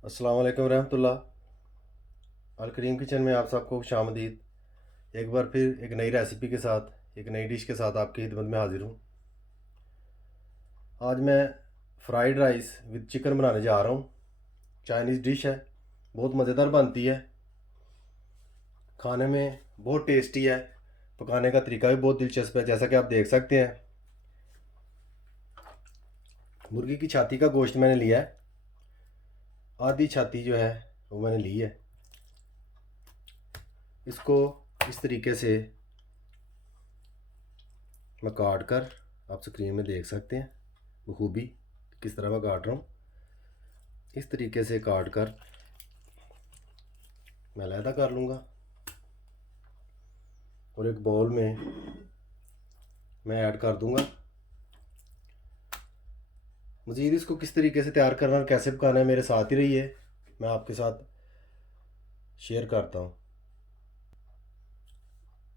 अस्सलाम वालेकुम रहमतुल्लाह। अल करीम किचन में आप सबको खुशामदीद। एक बार फिर एक नई रेसिपी के साथ, एक नई डिश के साथ आपकी खिदमत में हाजिर हूँ। आज मैं फ्राइड राइस विद चिकन बनाने जा रहा हूँ। चाइनीज़ डिश है, बहुत मज़ेदार बनती है, खाने में बहुत टेस्टी है। पकाने का तरीका भी बहुत दिलचस्प है। जैसा कि आप देख सकते हैं, मुर्गी की छाती का गोश्त मैंने लिया है। आधी छाती जो है वो मैंने ली है। इसको इस तरीके से मैं काट कर, आप स्क्रीन में देख सकते हैं बखूबी किस तरह मैं काट रहा हूँ। इस तरीके से काट कर मैं अलहदा कर लूँगा और एक बाउल में मैं ऐड कर दूँगा। मज़ीद इसको किस तरीके से तैयार करना और कैसे पकाना है, मेरे साथ ही रहिए, मैं आपके साथ शेयर करता हूँ।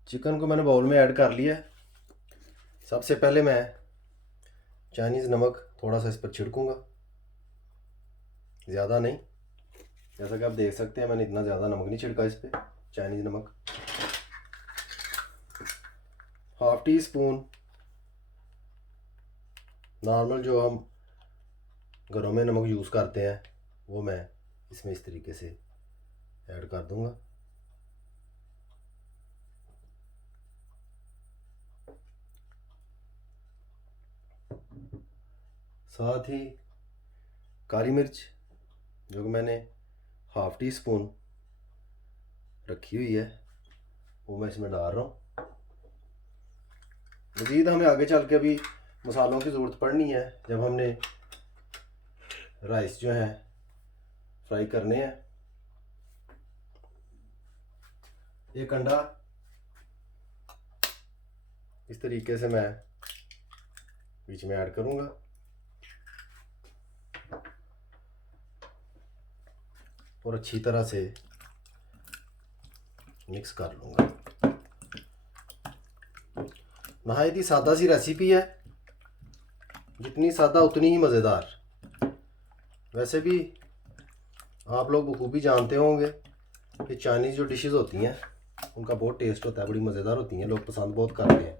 चिकन को मैंने बाउल में ऐड कर लिया है। सबसे पहले मैं चाइनीज़ नमक थोड़ा सा इस पर छिड़कूँगा, ज़्यादा नहीं। जैसा कि आप देख सकते हैं, मैंने इतना ज़्यादा नमक नहीं छिड़का इस पर, चाइनीज़ नमक। हाफ़ टी स्पून नॉर्मल जो हम घरों में नमक यूज़ करते हैं वो मैं इसमें इस तरीके से ऐड कर दूंगा। साथ ही काली मिर्च जो कि मैंने हाफ़ टी स्पून रखी हुई है वो मैं इसमें डाल रहा हूँ। मज़ीद हमें आगे चल के अभी मसालों की ज़रूरत पड़नी है जब हमने राइस जो है फ्राई करने हैं। एक अंडा इस तरीके से मैं बीच में ऐड करूँगा और अच्छी तरह से मिक्स कर लूँगा। नहायत ही सादा सी रेसिपी है, जितनी सादा उतनी ही मज़ेदार। वैसे भी आप लोग बखूबी जानते होंगे कि चाइनीज़ जो डिशेस होती हैं उनका बहुत टेस्ट होता है, बड़ी मज़ेदार होती हैं, लोग पसंद बहुत करते हैं,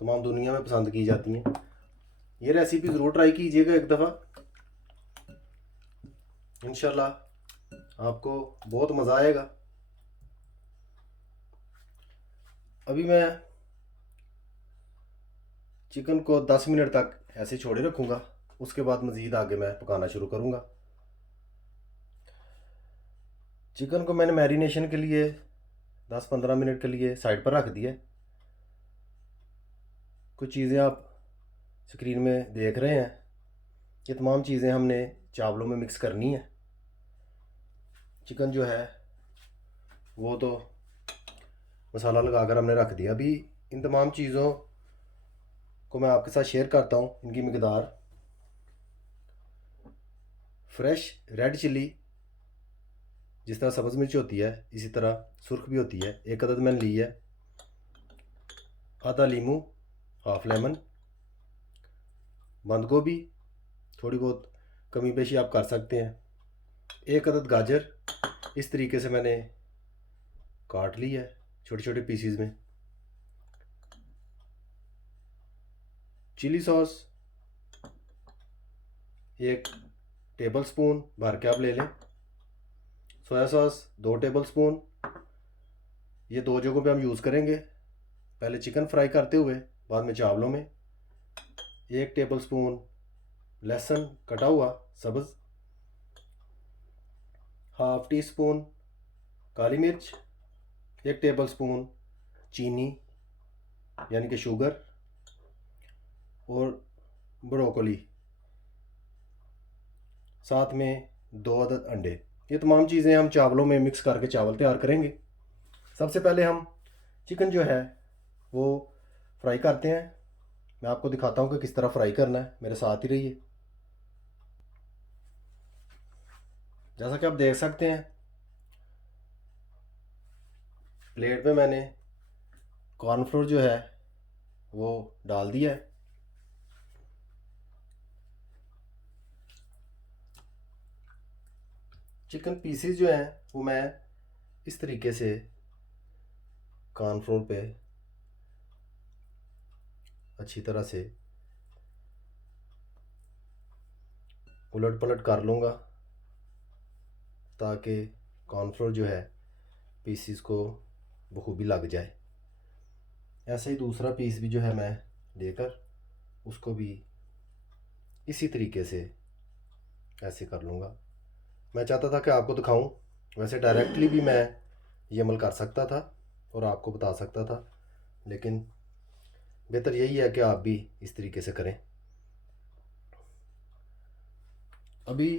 तमाम दुनिया में पसंद की जाती हैं। ये रेसिपी ज़रूर ट्राई कीजिएगा एक दफ़ा, इंशाल्लाह आपको बहुत मज़ा आएगा। अभी मैं चिकन को 10 मिनट तक ऐसे छोड़े रखूँगा, उसके बाद मज़ीद आगे मैं पकाना शुरू करूँगा। चिकन को मैंने मैरिनेशन के लिए 10-15 मिनट के लिए साइड पर रख दिया। कुछ चीज़ें आप स्क्रीन में देख रहे हैं, ये तमाम चीज़ें हमने चावलों में मिक्स करनी है। चिकन जो है वो तो मसाला लगाकर हमने रख दिया। अभी इन तमाम चीज़ों को मैं आपके साथ शेयर करता हूँ। इनकी मकदार: फ्रेश रेड चिली, जिस तरह सब्ज़ मिर्च होती है इसी तरह सुर्ख भी होती है, एक अदद मैंने ली है। आधा लीमू, हाफ लेमन। बंद गोभी थोड़ी बहुत कमी पेशी आप कर सकते हैं। एक अदद गाजर इस तरीके से मैंने काट ली है छोटे छोटे पीसीज में। चिली सॉस 1 टेबल स्पून भर के आप ले लें। Soya sauce 2 table spoon. ये दो जगहों पे हम यूज़ करेंगे, पहले चिकन फ्राई करते हुए, बाद में चावलों में। 1 टेबल स्पून लहसुन कटा हुआ सब्ज़। हाफ़ टी स्पून काली मिर्च। 1 टेबल स्पून चीनी यानी कि शुगर, और ब्रोकली, साथ में 2 अदद अंडे। ये तमाम चीज़ें हम चावलों में मिक्स करके चावल तैयार करेंगे। सबसे पहले हम चिकन जो है वो फ्राई करते हैं। मैं आपको दिखाता हूँ कि किस तरह फ्राई करना है, मेरे साथ ही रहिए। जैसा कि आप देख सकते हैं, प्लेट पे मैंने कॉर्नफ्लोर जो है वो डाल दिया है। चिकन पीसीज जो हैं वो मैं इस तरीके से कॉर्नफ्लोर पे अच्छी तरह से उलट पलट कर लूँगा ताकि कॉर्नफ्लोर जो है पीसीस को बखूबी लग जाए। ऐसे ही दूसरा पीस भी जो है मैं लेकर उसको भी इसी तरीके से ऐसे कर लूँगा। मैं चाहता था कि आपको दिखाऊं, वैसे डायरेक्टली भी मैं ये अमल कर सकता था और आपको बता सकता था, लेकिन बेहतर यही है कि आप भी इस तरीके से करें। अभी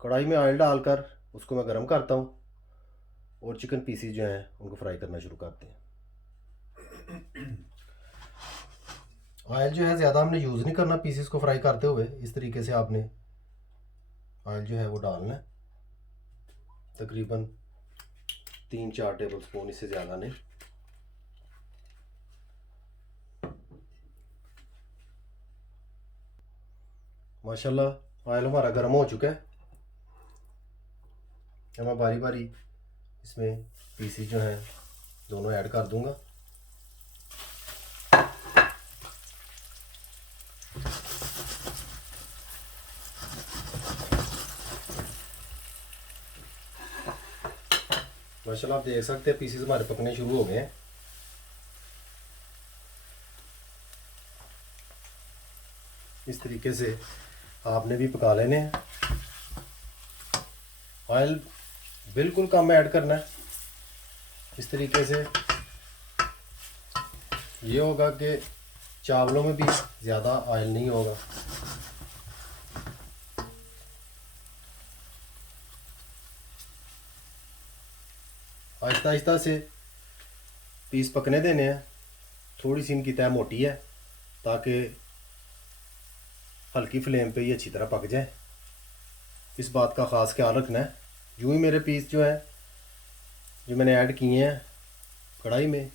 कढ़ाई में ऑयल डालकर उसको मैं गर्म करता हूँ और चिकन पीसीज जो हैं उनको फ्राई करना शुरू करते हैं। ऑयल जो है ज़्यादा हमने यूज़ नहीं करना पीसीस को फ्राई करते हुए। इस तरीके से आपने ऑयल जो है वो डालना है, तकरीबन 3-4 टेबल स्पून, इससे ज़्यादा नहीं। माशाल्लाह ऑयल हमारा गर्म हो चुका है। अब मैं बारी बारी इसमें पीसीस जो हैं दोनों ऐड कर दूंगा। माशाल्लाह आप देख सकते हैं पीसीस हमारे पकने शुरू हो गए हैं। इस तरीके से आपने भी पका लेने हैं। ऑयल बिल्कुल कम ऐड करना है। इस तरीके से ये होगा कि चावलों में भी ज़्यादा ऑयल नहीं होगा। आहिस्ता आहिस्ता से पीस पकने देने हैं। थोड़ी सी इनकी तह मोटी है ताकि हल्की फ्लेम पे ये अच्छी तरह पक जाए। इस बात का ख़ास ख्याल रखना है। यूँ ही मेरे पीस जो है जो मैंने ऐड किए हैं कढ़ाई में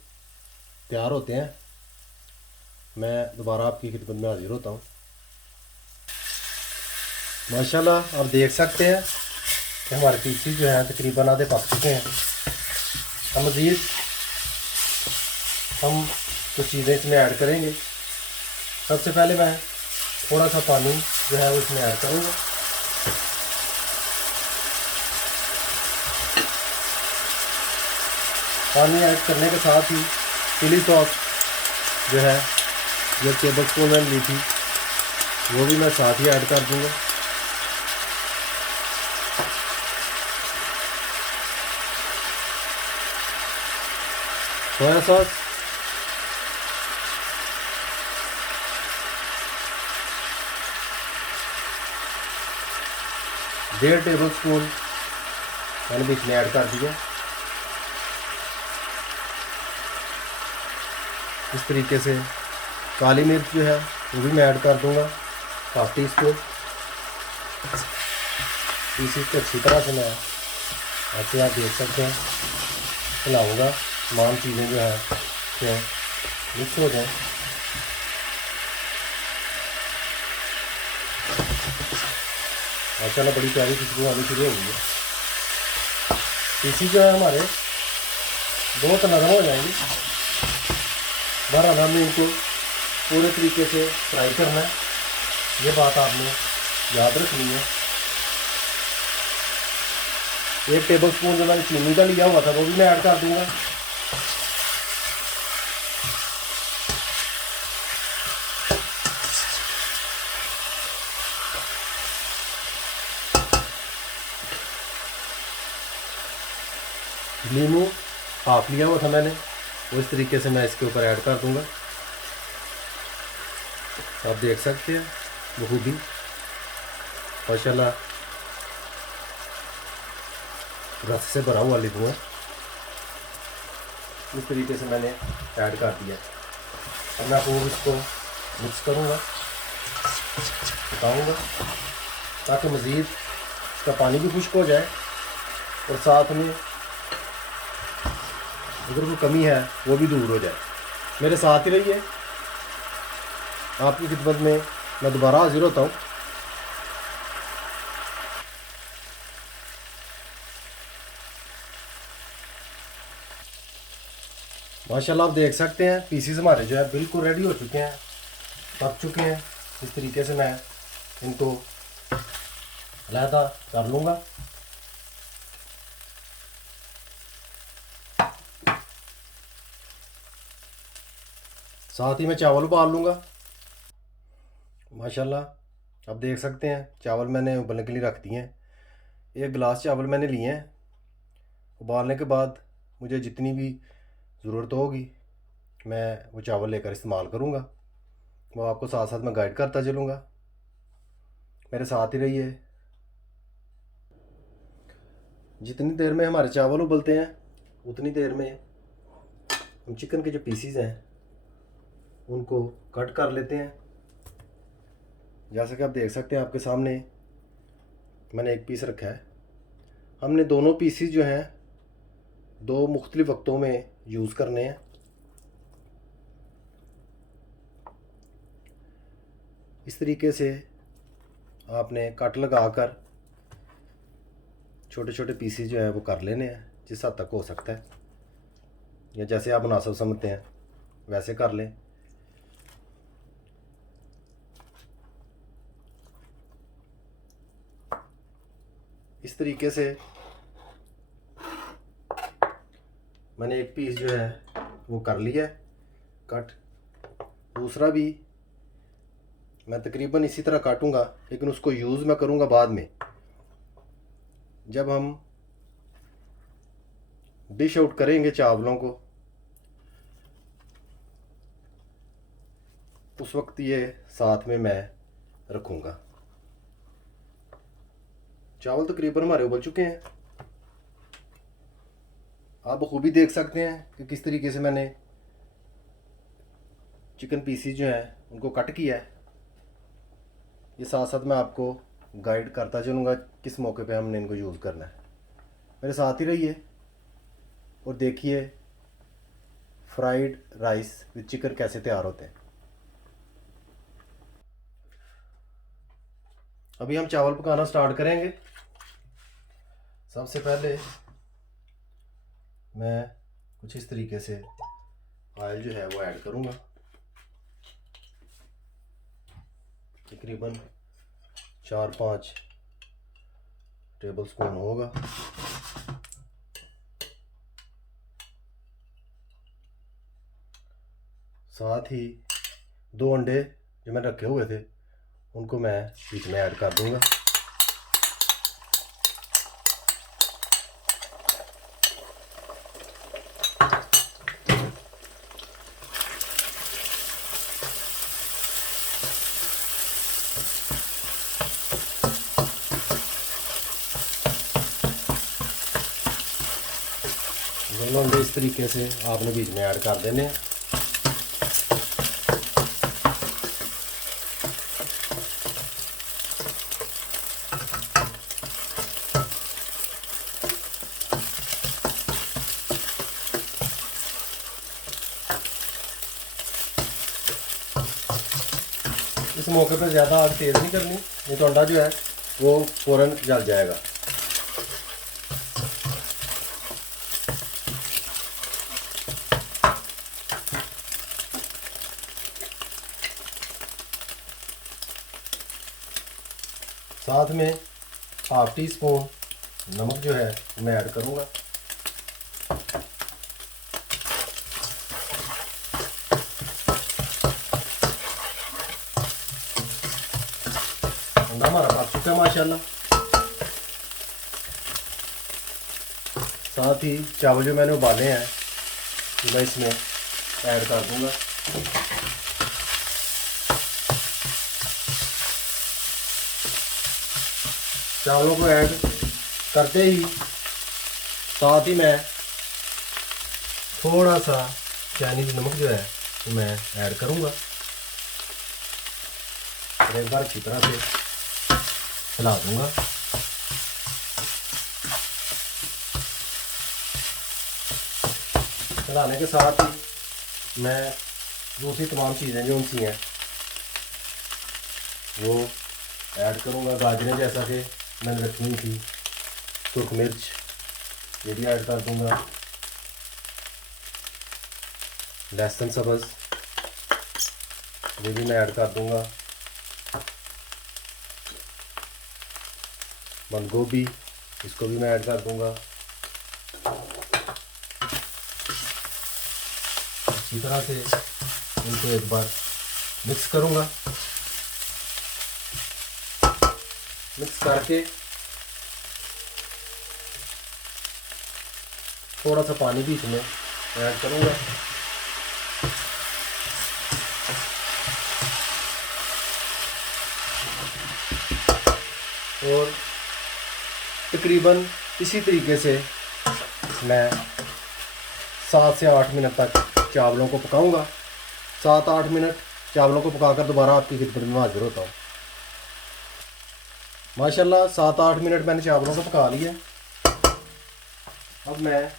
तैयार होते हैं, मैं दोबारा आपकी खिदमत में हाजिर होता हूँ। माशाल्लाह आप देख सकते हैं कि हमारे पीसीस जो हैं तकरीबन आधे पक चुके हैं। अब मज़ीद हम कुछ चीज़ें इसमें ऐड करेंगे। सबसे पहले मैं थोड़ा सा पानी जो है वो इसमें ऐड करूँगा। पानी ऐड करने के साथ ही चिली सॉस जो है जो टेबल स्पून मैंने ली थी वो भी मैं साथ ही ऐड कर दूँगा। सोया सॉस, डेढ़ टेबल स्पून मैंने बीच में ऐड कर दिया। इस तरीके से काली मिर्च जो है वो भी मैं ऐड कर दूंगा, 1/2 टीस्पून। इसी को अच्छी तरह से मैं ऐसे आप देख सकते हैं हिलाऊंगा, तमाम चीज़ें जो है वो मिक्स हो जाए। माशाल्लाह बड़ी प्यारी खुशबू आनी शुरू हो गई है। पीसी जो है हमारे बहुत नरम हो जाएंगे। बहरहाल हमने इनको पूरे तरीके से फ्राई करना है, ये बात आपने याद रखनी है। 1 टेबल स्पून जो मैंने चीनी का लिया हुआ था वो भी मैं ऐड कर दूंगा। नींबू हाफ लिया हुआ था मैंने, वो इस तरीके से मैं इसके ऊपर ऐड कर दूंगा। आप देख सकते हैं बखूबी माशाल्लाह रस से भरा हुआ नींबू है। इस तरीके से मैंने ऐड कर दिया। अब मैं खूब इसको मिक्स करूँगा, पकाऊँगा ताकि मज़ीद इसका पानी भी खुश्क हो जाए और साथ में अगर कोई कमी है वो भी दूर हो जाए। मेरे साथ ही रहिए, आपकी खिदमत में मैं दोबारा हाजिर होता हूँ। माशाल्लाह आप देख सकते हैं पीसीज हमारे जो है बिल्कुल रेडी हो चुके हैं, पक चुके हैं। इस तरीके से मैं इनको अलहदा कर लूँगा। साथ ही मैं चावल उबाल लूँगा। माशाल्लाह आप देख सकते हैं चावल मैंने उबलने के लिए रख दिए हैं। 1 गिलास चावल मैंने लिए हैं। उबालने के बाद मुझे जितनी भी ज़रूरत होगी मैं वो चावल लेकर इस्तेमाल करूँगा। वो आपको साथ साथ मैं गाइड करता चलूँगा, मेरे साथ ही रहिए। जितनी देर में हमारे चावल उबलते हैं उतनी देर में हम चिकन के जो पीसीज हैं उनको कट कर लेते हैं। जैसा कि आप देख सकते हैं आपके सामने मैंने एक पीस रखा है। हमने दोनों पीसीज जो हैं 2 मुख्तलिफ वक्तों में यूज़ करने हैं। इस तरीके से आपने कट लगाकर छोटे छोटे पीसीज जो है वो कर लेने हैं, जिस हद तक हो सकता है, या जैसे आप मुनासिब समझते हैं वैसे कर लें। इस तरीके से मैंने एक पीस जो है वो कर लिया है कट। दूसरा भी मैं तकरीबन इसी तरह काटूंगा, लेकिन उसको यूज़ मैं करूंगा बाद में, जब हम डिश आउट करेंगे चावलों को, उस वक्त ये साथ में मैं रखूंगा। चावल तकरीबन हमारे उबल चुके हैं। आप बखूबी देख सकते हैं कि किस तरीके से मैंने चिकन पीसीज जो हैं उनको कट किया है। ये साथ साथ मैं आपको गाइड करता चलूँगा किस मौके पे हमने इनको यूज़ करना है। मेरे साथ ही रहिए और देखिए फ्राइड राइस विद चिकन कैसे तैयार होते हैं। अभी हम चावल पकाना स्टार्ट करेंगे। सबसे पहले मैं कुछ इस तरीके से ऑयल जो है वो ऐड करूँगा, तकरीबन 4-5 टेबल स्पून होगा। साथ ही 2 अंडे जो मैंने रखे हुए थे उनको मैं बीच में ऐड कर दूंगा। दोनों अंडे इस तरीके से आपने बीच में ऐड कर देने हैं। इस मौके पर ज़्यादा आग तेज़ नहीं करनी, नहीं तो अंडा जो है वो फ़ौरन जल जाएगा। साथ में 1/2 टीस्पून नमक जो है मैं ऐड करूँगा। अंडा हमारा पक चुका है माशाल्लाह। साथ ही चावल जो मैंने उबाले हैं मैं इसमें ऐड कर दूँगा। चावलों को ऐड करते ही साथ ही मैं थोड़ा सा चाइनीज़ नमक जो है तो मैं ऐड करूँगा। एक बार अच्छी तरह से हिला दूँगा। हिलाने के साथ ही मैं दूसरी तमाम चीज़ें जो उनसी हैं वो ऐड करूँगा। गाजरें जैसा कि मैंने रखी हुई थी, सुर्ख मिर्च ये भी ऐड कर दूँगा। लहसुन सब्ज़ ये भी मैं ऐड कर दूंगा। बंद गोभी इसको भी मैं ऐड कर दूंगा। अच्छी तरह से इनको एक बार मिक्स करूंगा। मिक्स करके थोड़ा सा पानी भी इसमें ऐड करूंगा। और तकरीबन इसी तरीके से मैं 7 से 8 मिनट तक चावलों को पकाऊंगा। 7-8 मिनट चावलों को पकाकर दोबारा आपकी खिदमत में हाजिर होता हूँ। माशाल्लाह 7-8 मिनट मैंने चावलों को पका लिया। अब मैं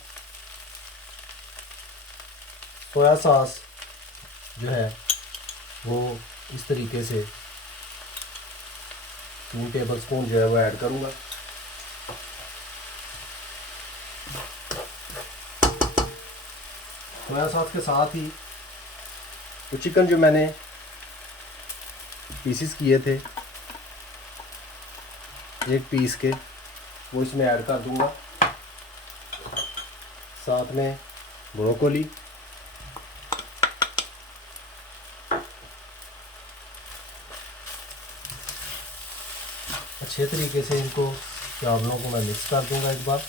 सोया सॉस जो है वो इस तरीके से 3 टेबल स्पून जो है वो ऐड करूँगा। सोया सॉस के साथ ही तो चिकन जो मैंने पीसेस किए थे 1 पीस के वो इसमें ऐड कर दूंगा। साथ में ब्रोकोली, अच्छे तरीके से इनको चावलों को मैं मिक्स कर दूंगा एक बार।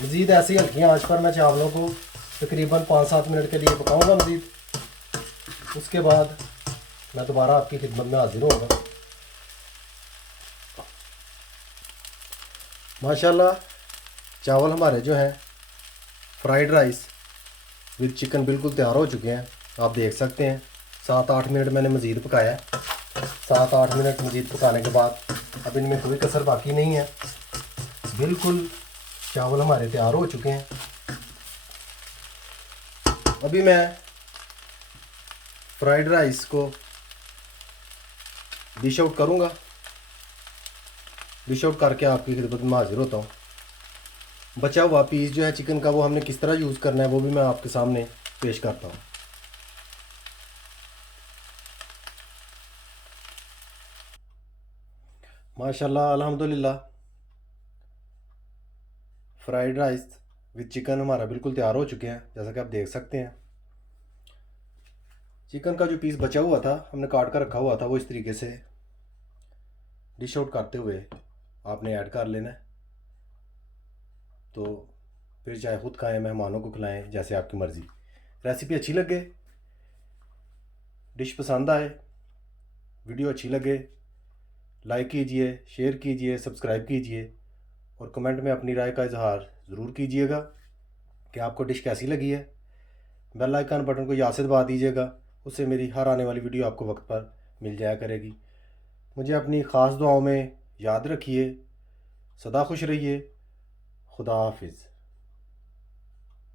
मज़ीद ऐसी हल्की आंच पर मैं चावलों को तकरीबन 5-7 मिनट के लिए पकाऊंगा मज़ीद। उसके बाद मैं दोबारा आपकी खिदमत में हाजिर होऊंगा। माशाल्लाह चावल हमारे जो हैं फ्राइड राइस विद चिकन बिल्कुल तैयार हो चुके हैं। आप देख सकते हैं 7-8 मिनट मैंने मज़ीद पकाया। 7-8 मिनट मज़ीद पकाने के बाद अब इनमें कोई कसर बाकी नहीं है। बिल्कुल चावल हमारे तैयार हो चुके हैं। अभी मैं फ्राइड राइस को डिश आउट करूँगा। डिश आउट करके आपकी खिदमत में हाजिर होता हूँ। बचा हुआ पीस जो है चिकन का वो हमने किस तरह यूज़ करना है वो भी मैं आपके सामने पेश करता हूँ। माशाल्लाह अल्हम्दुलिल्लाह फ्राइड राइस विद चिकन हमारा बिल्कुल तैयार हो चुके हैं। जैसा कि आप देख सकते हैं चिकन का जो पीस बचा हुआ था हमने काट कर रखा हुआ था वो इस तरीके से डिश आउट करते हुए आपने ऐड कर लेना है। तो फिर चाहे खुद खाएं मेहमानों को खिलाएं जैसे आपकी मर्ज़ी। रेसिपी अच्छी लगे, डिश पसंद आए, वीडियो अच्छी लगे लाइक कीजिए, शेयर कीजिए, सब्सक्राइब कीजिए और कमेंट में अपनी राय का इजहार ज़रूर कीजिएगा कि आपको डिश कैसी लगी है। बेल आइकन बटन को याद से दबा दीजिएगा, उससे मेरी हर आने वाली वीडियो आपको वक्त पर मिल जाया करेगी। मुझे अपनी ख़ास दुआओं में याद रखिए। सदा खुश रहिए। खुदा हाफिज़।